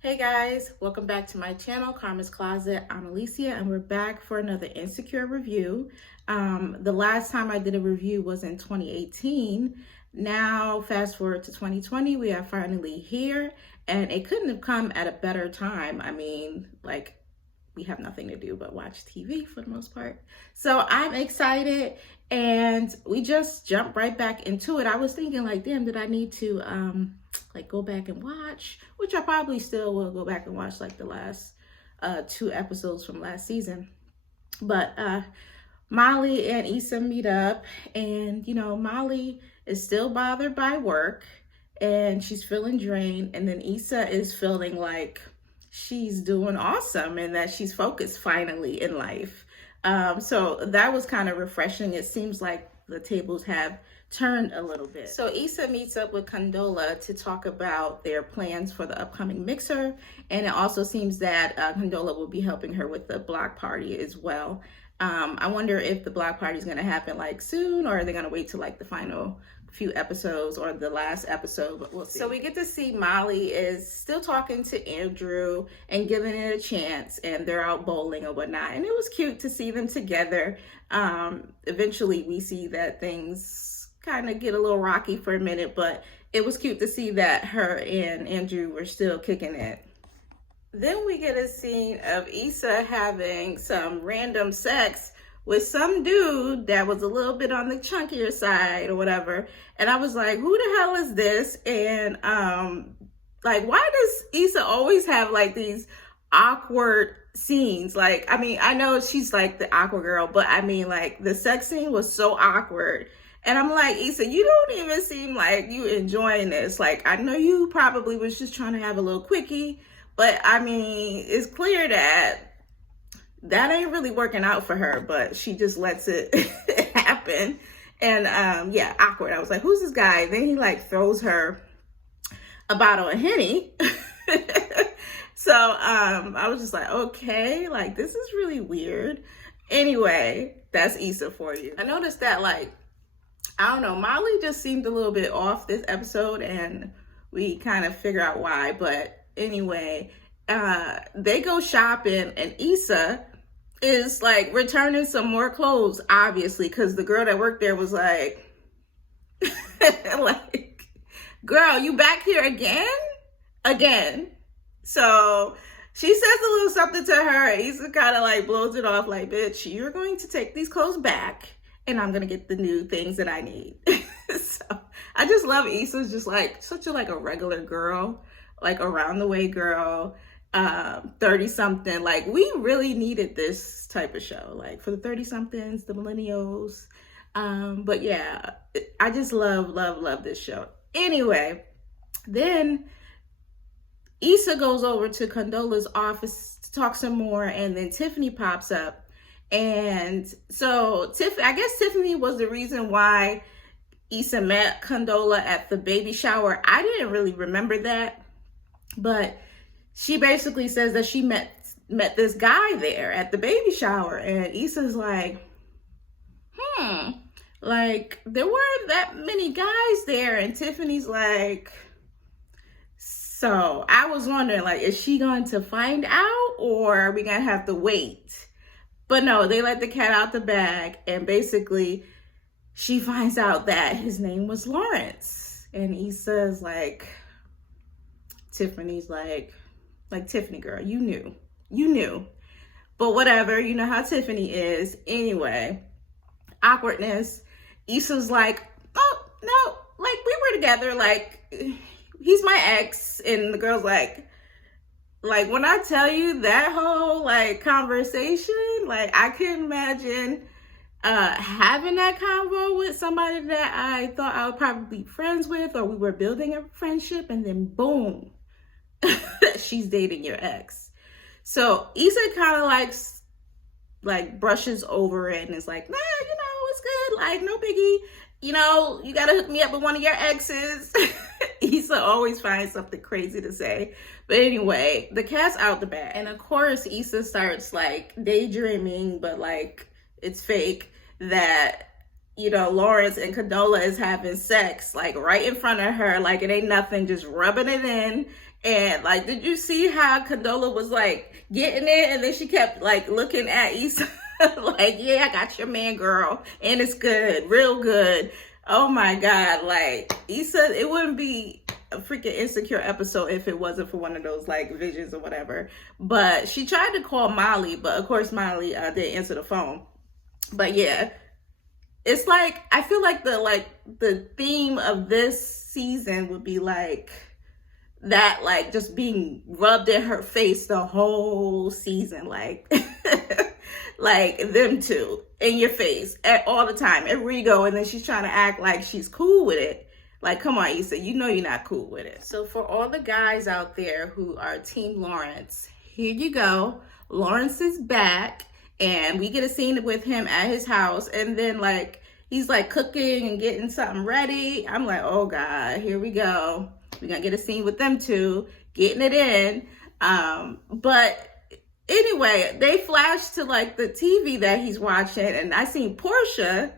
Hey guys, welcome back to my channel, Karma's Closet. I'm Alicia and we're back for another Insecure review. The last time I did a review was in 2018. Now, fast forward to 2020, we are finally here and it couldn't have come at a better time. I mean, like, we have nothing to do but watch TV for the most part. So I'm excited and we just jumped right back into it. I was thinking like, damn, did I need to like go back and watch? Which I probably still will go back and watch like the last 2 episodes from last season. But Molly and Issa meet up and Molly is still bothered by work and she's feeling drained, and then Issa is feeling like she's doing awesome and that she's focused finally in life. So that was kind of refreshing. It seems like the tables have turned a little bit. So Issa meets up with Condola to talk about their plans for the upcoming mixer, and it also seems that Condola will be helping her with the block party as well. I wonder if the block party is going to happen like soon, or are they going to wait till like the final few episodes or the last episode, but we'll see. So we get to see Molly is still talking to Andrew and giving it a chance, and they're out bowling or whatnot, and it was cute to see them together. Eventually we see that things kind of get a little rocky for a minute, but it was cute to see that her and Andrew were still kicking it. Then we get a scene of Issa having some random sex with some dude that was a little bit on the chunkier side or whatever. And I was like, who the hell is this? And like, why does Issa always have like these awkward scenes? Like, I mean, I know she's like the awkward girl, but I mean, like, the sex scene was so awkward. And I'm like, Issa, you don't even seem like you enjoying this. Like, I know you probably was just trying to have a little quickie, but I mean, it's clear that ain't really working out for her, but she just lets it happen. And yeah, awkward. I was like, who's this guy? Then he like throws her a bottle of Henny. So I was just like, okay, like this is really weird. Anyway, that's Issa for you. I noticed that, like, I don't know, Molly just seemed a little bit off this episode, and we kind of figure out why. But anyway, they go shopping and Issa is like returning some more clothes, obviously, because the girl that worked there was like, like, girl, you back here again. So she says a little something to her. Issa kind of like blows it off like, bitch, you're going to take these clothes back and I'm going to get the new things that I need. So I just love Issa's just like such a like a regular girl, like around the way girl, 30 something. Like, we really needed this type of show, like for the 30 somethings, the millennials. But yeah, I just love this show. Anyway, then Issa goes over to Condola's office to talk some more, and then Tiffany pops up. And so I guess Tiffany was the reason why Issa met Condola at the baby shower. I didn't really remember that, but she basically says that she met this guy there at the baby shower, and Issa's like, like there weren't that many guys there, and Tiffany's like, so I was wondering, like, is she going to find out or are we gonna have to wait? But no, they let the cat out the bag, and basically she finds out that his name was Lawrence, and Issa's like, Tiffany's like, Tiffany girl, you knew, but whatever, you know how Tiffany is. Anyway, awkwardness. Issa's like, oh no, like we were together, like he's my ex. And the girl's like when I tell you that whole like conversation, like I couldn't imagine having that convo with somebody that I thought I would probably be friends with, or we were building a friendship, and then boom, she's dating your ex. So Issa kind of like brushes over it and is like, nah, it's good, like no biggie, you gotta hook me up with one of your exes. Issa always finds something crazy to say. But anyway, the cat's out the bag, and of course Issa starts like daydreaming, but like it's fake, that Lawrence and Condola is having sex like right in front of her, like it ain't nothing, just rubbing it in. And like, did you see how Condola was like getting it? And then she kept like looking at Issa like, yeah, I got your man, girl. And it's good, real good. Oh my God. Like, Issa, it wouldn't be a freaking Insecure episode if it wasn't for one of those like visions or whatever. But she tried to call Molly, but of course Molly didn't answer the phone. But yeah, it's like, I feel like the theme of this season would be like that, like just being rubbed in her face the whole season, like like them two in your face all the time, everywhere you go. And then she's trying to act like she's cool with it. Like, come on, Issa, you know you're not cool with it. So for all the guys out there who are Team Lawrence, here you go. Lawrence is back, and we get a scene with him at his house, and then like he's like cooking and getting something ready. I'm like, oh God, here we go. We're gonna get a scene with them two getting it in. But anyway, they flash to like the TV that he's watching, and I seen Portia,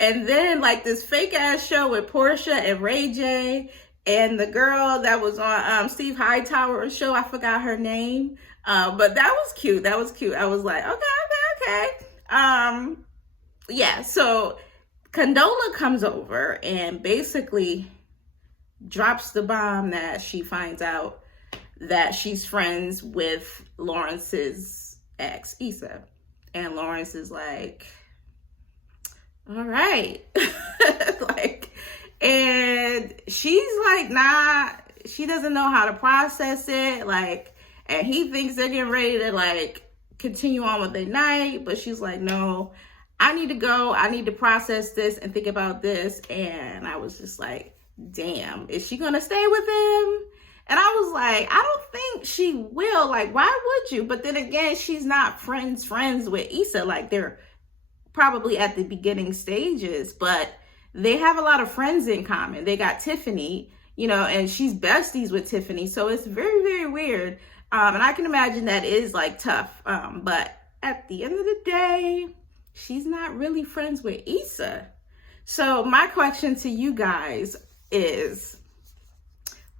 and then like this fake ass show with Portia and Ray J and the girl that was on Steve Hightower's show. I forgot her name. But that was cute. That was cute. I was like, okay. Yeah, so Condola comes over and basically drops the bomb that she finds out that she's friends with Lawrence's ex, Issa. And Lawrence is like, all right. Like, and she's like, nah, she doesn't know how to process it. Like, and he thinks they're getting ready to like continue on with their night, but she's like, no, I need to go. I need to process this and think about this. And I was just like, damn, is she gonna stay with him? And I was like, I don't think she will. Like, why would you? But then again, she's not friends with Issa. Like, they're probably at the beginning stages, but they have a lot of friends in common. They got Tiffany, you know, and she's besties with Tiffany. So it's very, very weird. And I can imagine that is like tough. But at the end of the day, she's not really friends with Issa. So my question to you guys is,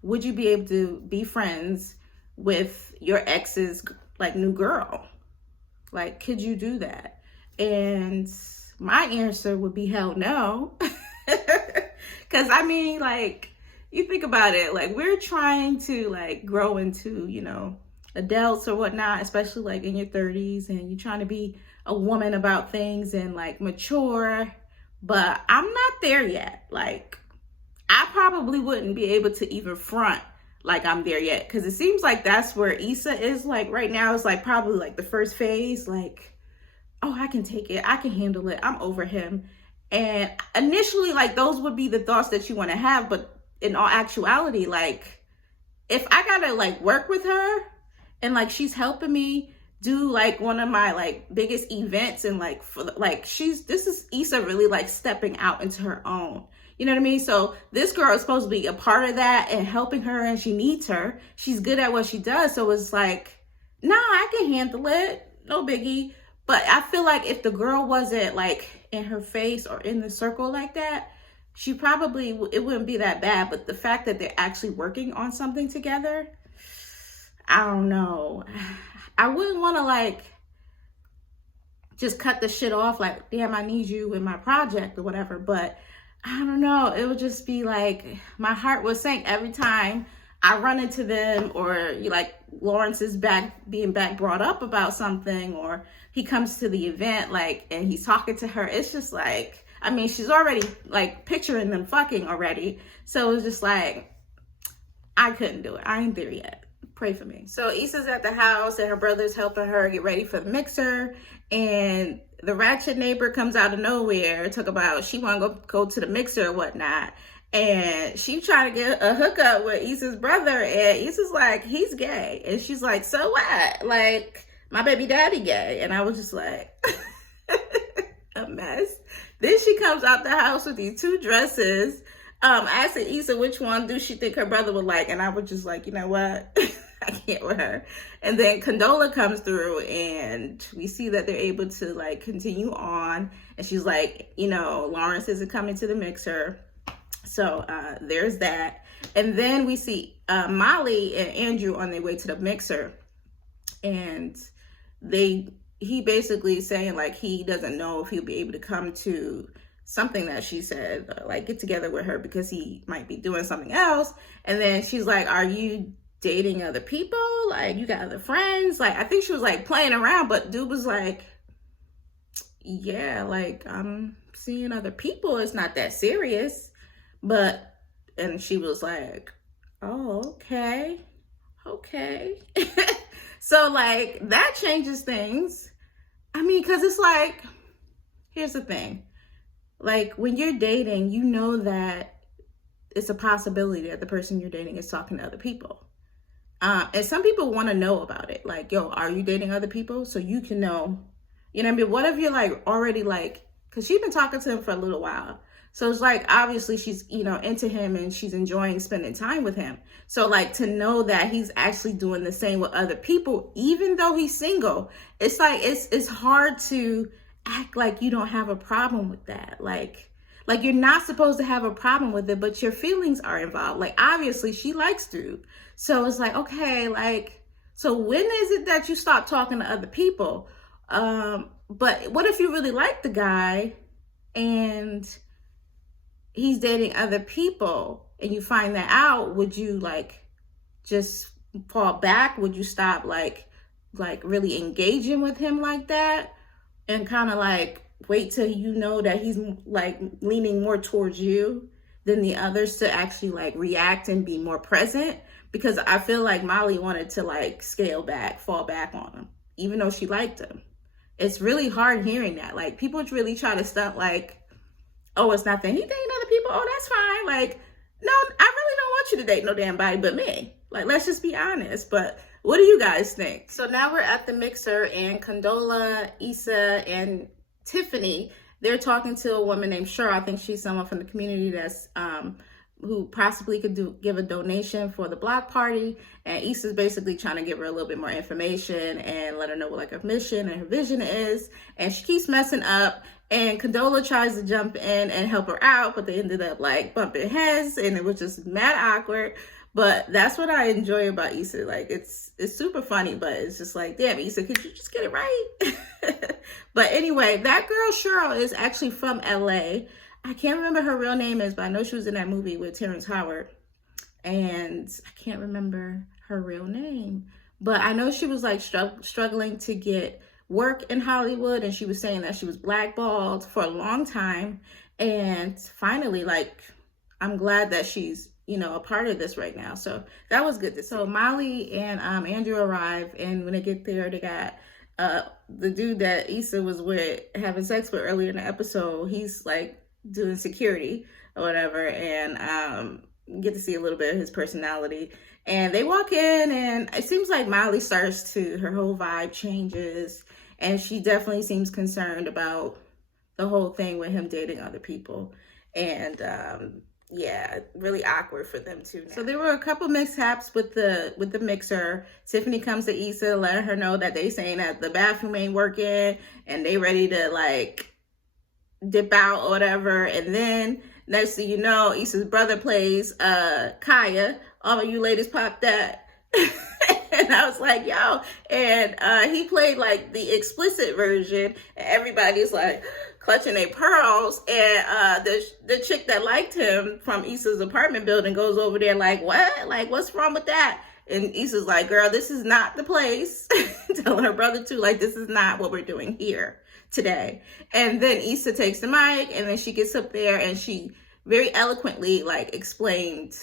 would you be able to be friends with your ex's like new girl? Like, could you do that? And my answer would be hell no. Because I mean, like, you think about it, like, we're trying to like grow into, you know, adults or whatnot, especially like in your 30s, and you're trying to be a woman about things and like mature. But I'm not there yet. Like, I probably wouldn't be able to even front like I'm there yet, because it seems like that's where Issa is like right now. It's like probably like the first phase, like, oh, I can take it, I can handle it, I'm over him. And initially, like, those would be the thoughts that you want to have, but in all actuality, like, if I gotta like work with her and like she's helping me do like one of my like biggest events, and like for like this is Issa really like stepping out into her own. You know what I mean? So this girl is supposed to be a part of that and helping her, and she needs her. She's good at what she does. So it's like, nah, I can handle it. No biggie. But I feel like if the girl wasn't like in her face or in the circle like that, she probably, it wouldn't be that bad. But the fact that they're actually working on something together, I don't know. I wouldn't want to like just cut the shit off like, damn, I need you in my project or whatever. But I don't know. It would just be like, my heart would sink every time I run into them, or like Lawrence is being back brought up about something, or he comes to the event like and he's talking to her. It's just like, I mean, she's already like picturing them fucking already. So it's just like, I couldn't do it. I ain't there yet. Pray for me. So Issa's at the house and her brother's helping her get ready for the mixer, and the ratchet neighbor comes out of nowhere, talk about she want to go to the mixer or whatnot. And she trying to get a hookup with Issa's brother, and Issa's like, he's gay. And she's like, so what? Like, my baby daddy gay. And I was just like, a mess. Then she comes out the house with these two dresses, asking Issa which one do she think her brother would like. And I was just like, you know what? I can't with her. And then Condola comes through, and we see that they're able to like continue on. And she's like, you know, Lawrence isn't coming to the mixer, So there's that. And then we see Molly and Andrew on their way to the mixer, and he basically is saying like he doesn't know if he'll be able to come to something that she said, like get together with her because he might be doing something else. And then she's like, are you dating other people? Like, you got other friends? Like, I think she was like playing around, but dude was like, yeah, like I'm seeing other people. It's not that serious. And she was like, oh, okay. So like that changes things. I mean, because it's like, here's the thing. Like when you're dating, you know that it's a possibility that the person you're dating is talking to other people. And some people want to know about it. Like, yo, are you dating other people? So you can know, you know what I mean? What if you're like already like, because she's been talking to him for a little while. So it's like, obviously she's, into him and she's enjoying spending time with him. So like to know that he's actually doing the same with other people, even though he's single, it's like, it's hard to act like you don't have a problem with that. Like you're not supposed to have a problem with it, but your feelings are involved. Like obviously she likes dude. So it's like, okay, like, so when is it that you stop talking to other people? But what if you really like the guy and he's dating other people and you find that out? Would you like just fall back? Would you stop like really engaging with him like that and kind of like wait till you know that he's like leaning more towards you than the others to actually like react and be more present? Because I feel like Molly wanted to like fall back on him, even though she liked him. It's really hard hearing that. Like people really try to stunt like, oh, it's nothing. He dating other people. Oh, that's fine. Like, no, I really don't want you to date no damn body but me. Like, let's just be honest. But what do you guys think? So now we're at the mixer and Condola, Issa, and Tiffany, they're talking to a woman named Cheryl. I think she's someone from the community that's who possibly could give a donation for the block party. And Issa's basically trying to give her a little bit more information and let her know what like her mission and her vision is. And she keeps messing up. And Condola tries to jump in and help her out, but they ended up like bumping heads and it was just mad awkward. But that's what I enjoy about Issa. Like it's super funny, but it's just like, damn, Issa, could you just get it right? But anyway, that girl Cheryl is actually from LA. I can't remember her real name is, but I know she was in that movie with Terrence Howard. And I can't remember her real name, but I know she was like struggling to get work in Hollywood. And she was saying that she was blackballed for a long time. And finally, like, I'm glad that she's, a part of this right now. So that was good to see. So Molly and Andrew arrive, and when they get there, they got the dude that Issa was with having sex with earlier in the episode. He's like doing security or whatever, and get to see a little bit of his personality. And they walk in, and it seems like Molly her whole vibe changes, and she definitely seems concerned about the whole thing with him dating other people. And yeah, really awkward for them too now. So there were a couple mishaps with the mixer. Tiffany comes to Issa, letting her know that they saying that the bathroom ain't working and they ready to like dip out or whatever. And then next thing you know, Issa's brother plays Kaya. All of you ladies pop that. And I was like, yo. And he played like the explicit version, and everybody's like clutching their pearls. And the chick that liked him from Issa's apartment building goes over there like, what? Like, what's wrong with that? And Issa's like, girl, this is not the place. Telling her brother too, like, this is not what we're doing here today. And then Issa takes the mic, and then she gets up there and she very eloquently like explained,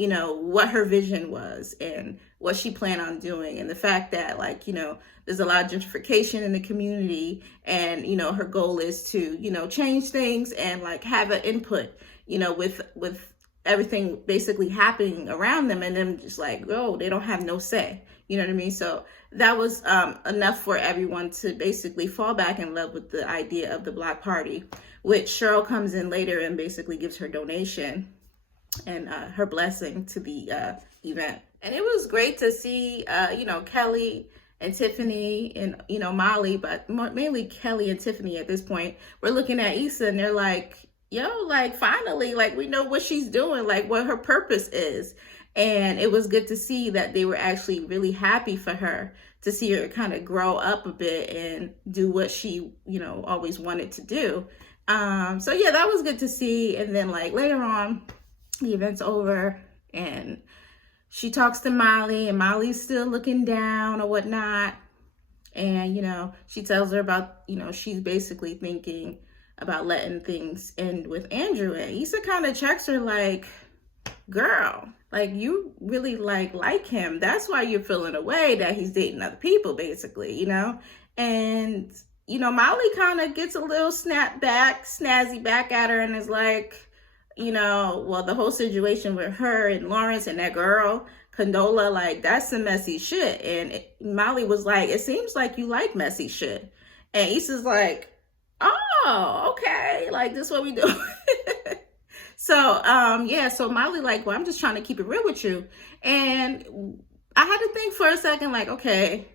what her vision was and what she planned on doing, and the fact that like, there's a lot of gentrification in the community, and, her goal is to, change things and like have an input, with everything basically happening around them, and then just like, oh, they don't have no say. You know what I mean? So that was enough for everyone to basically fall back in love with the idea of the block party, which Cheryl comes in later and basically gives her donation and her blessing to the event. And it was great to see, Kelly and Tiffany and, Molly, but mainly Kelly and Tiffany at this point. We're looking at Issa and they're like, yo, like finally, like we know what she's doing, like what her purpose is. And it was good to see that they were actually really happy for her, to see her kind of grow up a bit and do what she, always wanted to do. So yeah, that was good to see. And then like later on, the event's over and she talks to Molly, and Molly's still looking down or whatnot. And, she tells her about, she's basically thinking about letting things end with Andrew. And Issa kind of checks her like, girl, like you really like him. That's why you're feeling away that he's dating other people, basically, And, Molly kind of gets a little snazzy back at her and is like, well, the whole situation with her and Lawrence and that girl, Condola, like that's some messy shit. And Molly was like, it seems like you like messy shit. And Issa's like, oh, okay, like this is what we do. So so Molly like, well, I'm just trying to keep it real with you. And I had to think for a second, like, okay,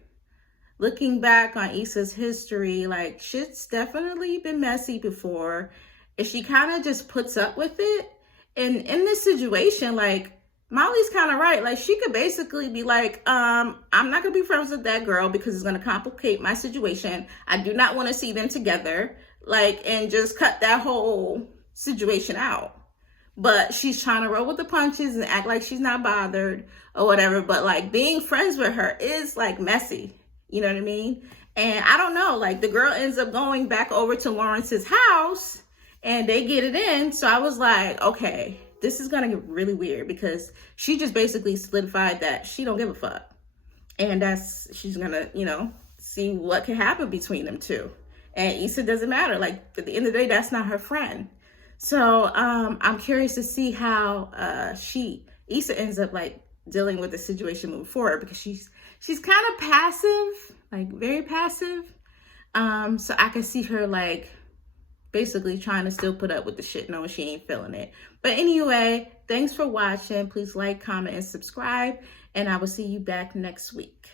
looking back on Issa's history, like shit's definitely been messy before. And she kind of just puts up with it. And in this situation, like Molly's kind of right. Like she could basically be like, I'm not gonna be friends with that girl because it's gonna complicate my situation. I do not want to see them together. Like, and just cut that whole situation out. But she's trying to roll with the punches and act like she's not bothered or whatever. But like being friends with her is like messy. You know what I mean? And I don't know, like the girl ends up going back over to Lawrence's house and they get it in. So I was like, okay, this is going to get really weird because she just basically solidified that she don't give a fuck. And she's going to, see what can happen between them two. And Issa doesn't matter. Like at the end of the day, that's not her friend. So I'm curious to see how Issa ends up like dealing with the situation moving forward, because she's kind of passive, like very passive. So I can see her like basically trying to still put up with the shit knowing she ain't feeling it. But anyway, thanks for watching. Please like, comment, and subscribe. And I will see you back next week.